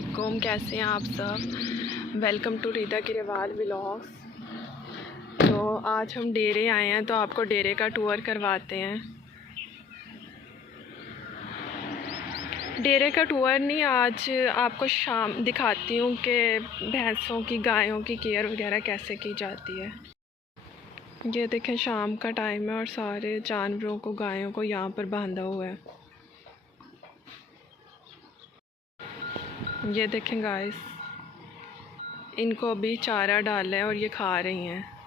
अस्सलामुअलैकुम, कैसे हैं आप सब। Welcome to Rida Kirewal vlogs. तो आज हम डेरे आए हैं, तो आपको डेरे का टूर करवाते हैं। डेरे का टूर नहीं, आज आपको शाम दिखाती हूँ कि भैंसों की गायों की केयर वगैरह कैसे की जाती है। ये देखें, शाम का टाइम है और सारे जानवरों को, गायों को यहाँ पर बांधा हुआ है। ये देखें गाइस, इनको अभी चारा डाला है और ये खा रही हैं।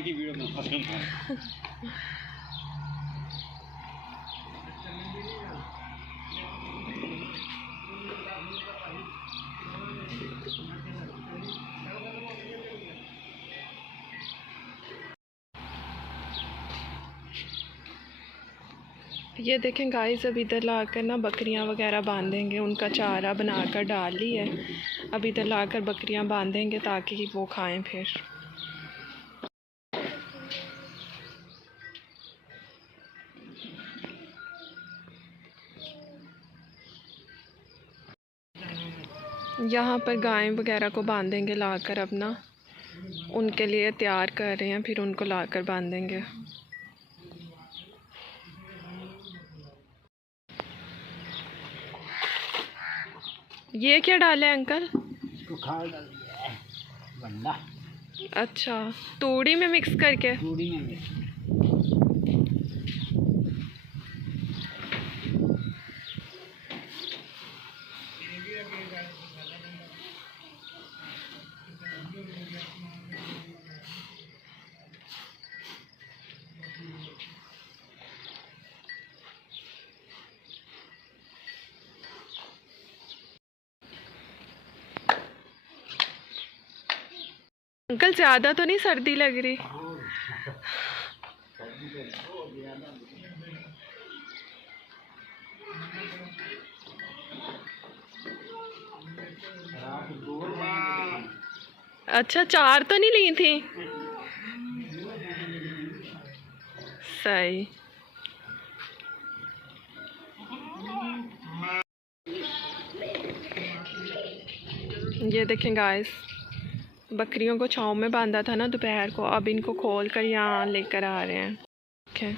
की वीडियो में फसल था। ये देखें गाइस, अब इधर लाकर ना बकरियां वगैरह बांधेंगे, उनका चारा बनाकर डाल ली है। अब इधर लाकर बकरियां बांधेंगे ताकि वो खाएं फिर। यहाँ पर गाय वगैरह को बांधेंगे लाकर, अपना उनके लिए तैयार कर रहे हैं, फिर उनको लाकर बांधेंगे। ये क्या डाले हैं अंकल? खाद डाल दिया है, वंडा। अच्छा, तूड़ी में मिक्स करके। तूड़ी में मिक्स। अंकल ज़्यादा तो नहीं सर्दी लग रही? अच्छा, 4 तो नहीं ली थी? सही। ये देखें गाइस, बकरियों को छाँव में बांधा था ना दोपहर को, अब इनको खोल कर यहाँ लेकर आ रहे हैं। ओके।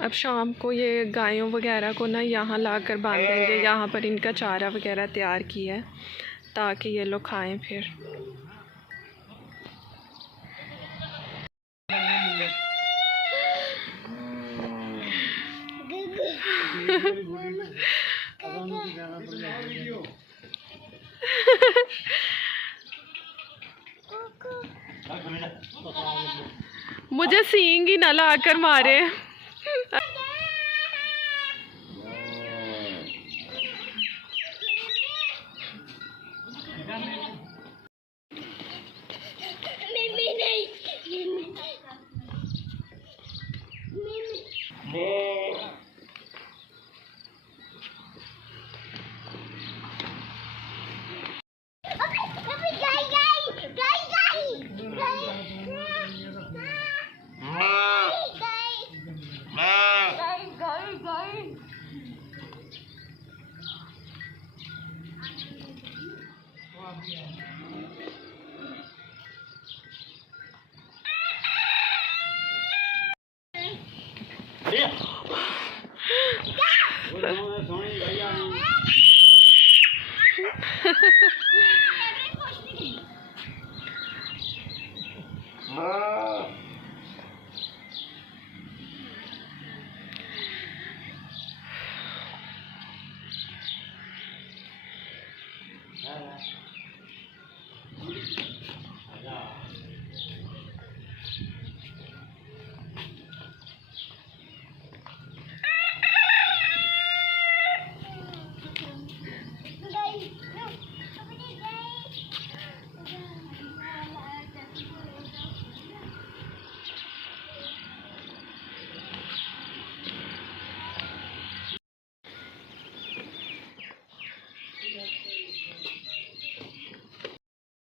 अब शाम को ये गायों वगैरह को ना यहाँ लाकर बांधेंगे। यहाँ पर इनका चारा वगैरह तैयार किया है ताकि ये लोग खाएं फिर। मुझे सींग ही ना लाकर मारे।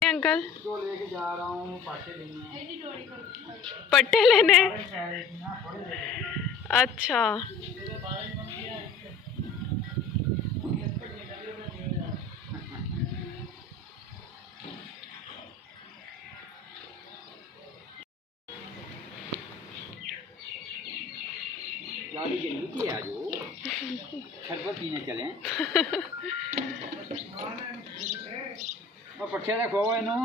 अंकल तो लेके जा रहा हूँ पाटे लेने। पट्टे लेने। अच्छा गाड़ी के नीचे आ जाओ, शरबत पीने चलें। और पट्टे रखो इनू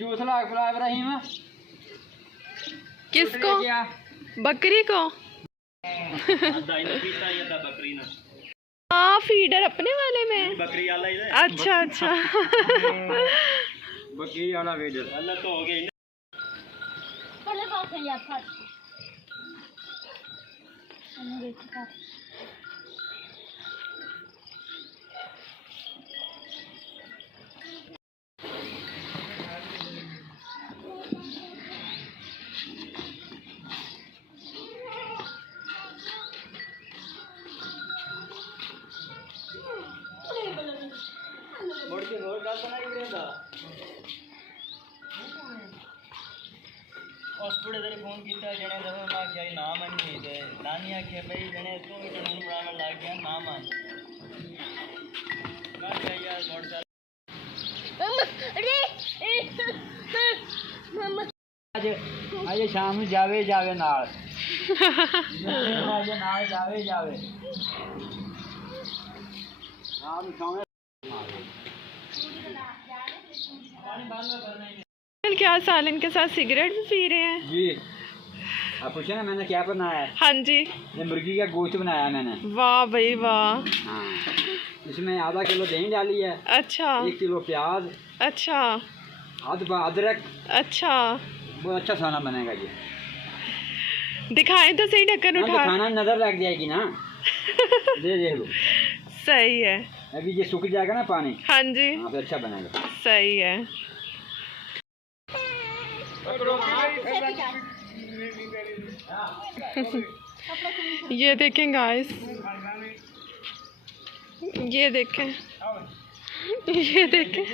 जूस ला पिला इब्राहिम। किसको? बकरी को? हाँ फीडर अपने वाले में। बकरी वाला ही। अच्छा अच्छा बकरी वाला फीडर अल्लाह तो हो गया। मुड़ के होर गल सुना कि हॉस्पिटल तेरे फोन किया जने दवा मैं आख्या ना मनी ते नानी आख्या भाई जने तू भी कानून बनाने लग गया ना मान मैं क्या यार मोटरसाइकिल आज शाम ਨੂੰ ਜਾਵੇ ਜਾਵੇ ਨਾਲ ਅੱਜ ਨਾਲ ਜਾਵੇ ਜਾਵੇ ਸ਼ਾਮ ਨੂੰ क्या सालन के साथ सिगरेट भी पी रहे हैं? जी आप पूछे ना मैंने क्या बनाया है? हाँ जी ये मुर्गी का गोश्त बनाया मैंने। वाह भाई वाह। हाँ इसमें आधा किलो दही डाली है। अच्छा 1 किलो प्याज। अच्छा अदरक। अच्छा बहुत अच्छा खाना बनेगा ये। दिखाएं तो सही ढक्कन तो उठा। खाना नजर लग जाएगी ना। देख लो सही है। अभी ये सूख जाएगा ना पानी। हाँ जी हाँ फिर अच्छा बनेगा। सही है। ये देखें गाइस, ये देखें, ये देखें।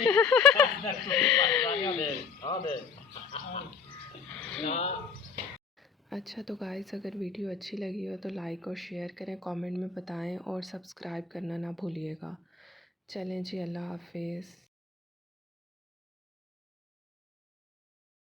अच्छा तो गाइस अगर वीडियो अच्छी लगी हो तो लाइक और शेयर करें, कमेंट में बताएं और सब्सक्राइब करना ना भूलिएगा। चलें जी, अल्लाह हाफिज़।